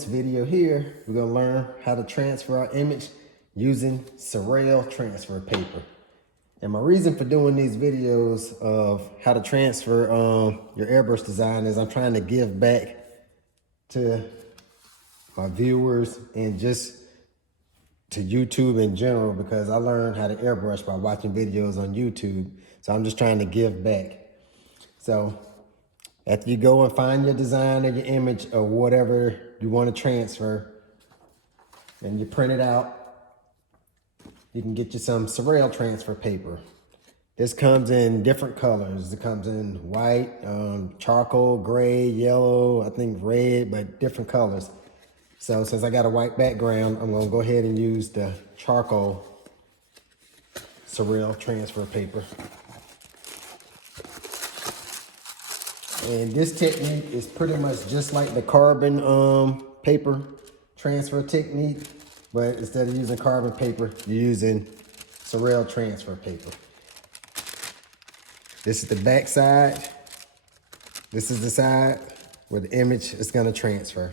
this video here, we're gonna learn how to transfer our image using saral transfer paper. And my reason for doing these videos of how to transfer your airbrush design is I'm trying to give back to my viewers and just to YouTube in general, because I learned how to airbrush by watching videos on YouTube. So I'm just trying to give back. So after you go and find your design or your image or whatever you want to transfer and you print it out, you can get you some saral transfer paper. This comes in different colors. It comes in white, charcoal, gray, yellow, I think red, but different colors. So since I got a white background, I'm gonna go ahead and use the charcoal saral transfer paper. And this technique is pretty much just like the carbon paper transfer technique, but instead of using carbon paper, you're using saral transfer paper. This is the back side. This is the side where the image is gonna transfer.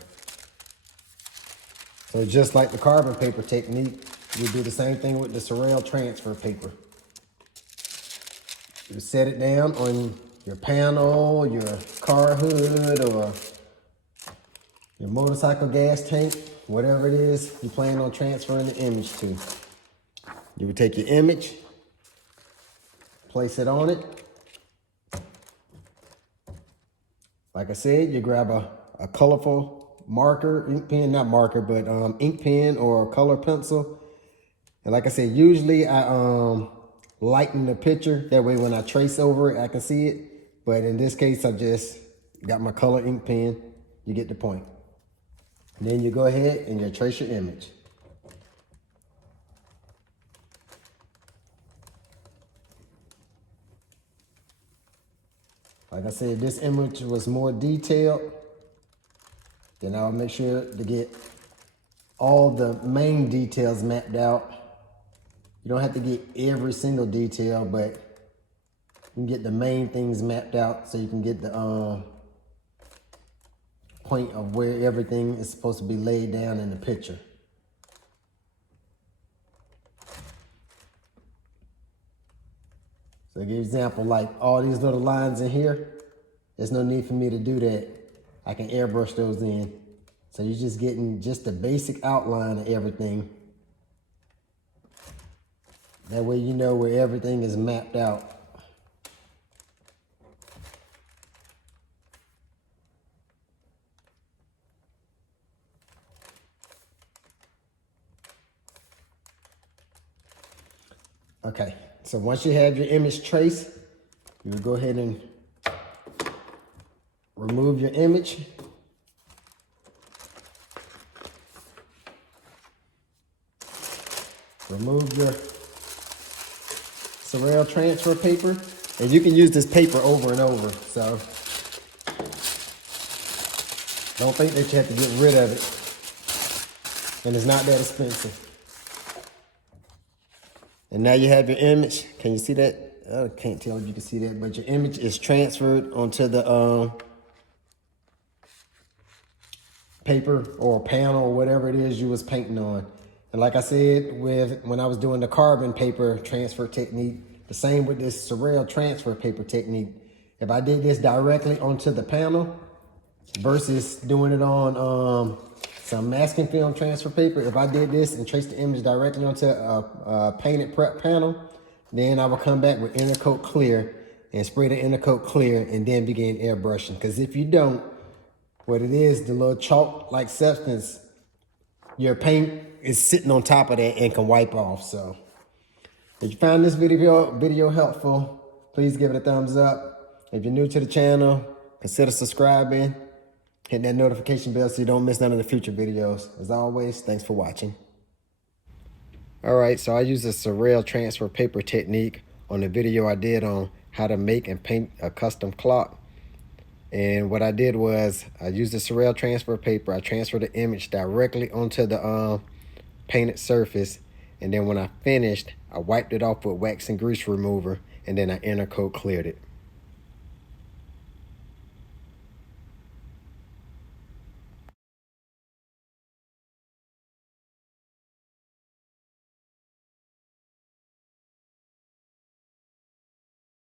So just like the carbon paper technique, you do the same thing with the saral transfer paper. You set it down on your panel, your car hood, or your motorcycle gas tank, whatever it is you plan on transferring the image to. You would take your image, place it on it. Like I said, you grab a colorful marker, ink pen, not marker, but ink pen or color pencil. And like I said, usually I lighten the picture. That way when I trace over it, I can see it. But in this case, I just got my color ink pen. You get the point. And then you go ahead and you trace your image. Like I said, this image was more detailed. Then I'll make sure to get all the main details mapped out. You don't have to get every single detail, but you can get the main things mapped out so you can get the point of where everything is supposed to be laid down in the picture. So give example, like all these little lines in here, there's no need for me to do that. I can airbrush those in. So you're just getting just the basic outline of everything. That way you know where everything is mapped out. Okay, so once you have your image traced, you will go ahead and remove your image. Remove your saral transfer paper, and you can use this paper over and over, so don't think that you have to get rid of it, and it's not that expensive. And now you have your image. Can you see that? I can't tell if you can see that, but your image is transferred onto the paper or panel or whatever it is you was painting on. And like I said, when I was doing the carbon paper transfer technique, the same with this saral transfer paper technique. If I did this directly onto the panel versus doing it on some masking film transfer paper, if I did this and traced the image directly onto a painted prep panel, then I would come back with Intercoat Clear and spray the Intercoat Clear and then begin airbrushing. Because if you don't, what it is, the little chalk-like substance, your paint is sitting on top of that and can wipe off. So if you found this video helpful, please give it a thumbs up. If you're new to the channel, consider subscribing. Hit that notification bell so you don't miss none of the future videos. As always, thanks for watching. All right, so I used the saral transfer paper technique on the video I did on how to make and paint a custom clock. And what I did was I used the saral transfer paper. I transferred the image directly onto the painted surface. And then when I finished, I wiped it off with wax and grease remover. And then I Intercoat cleared it.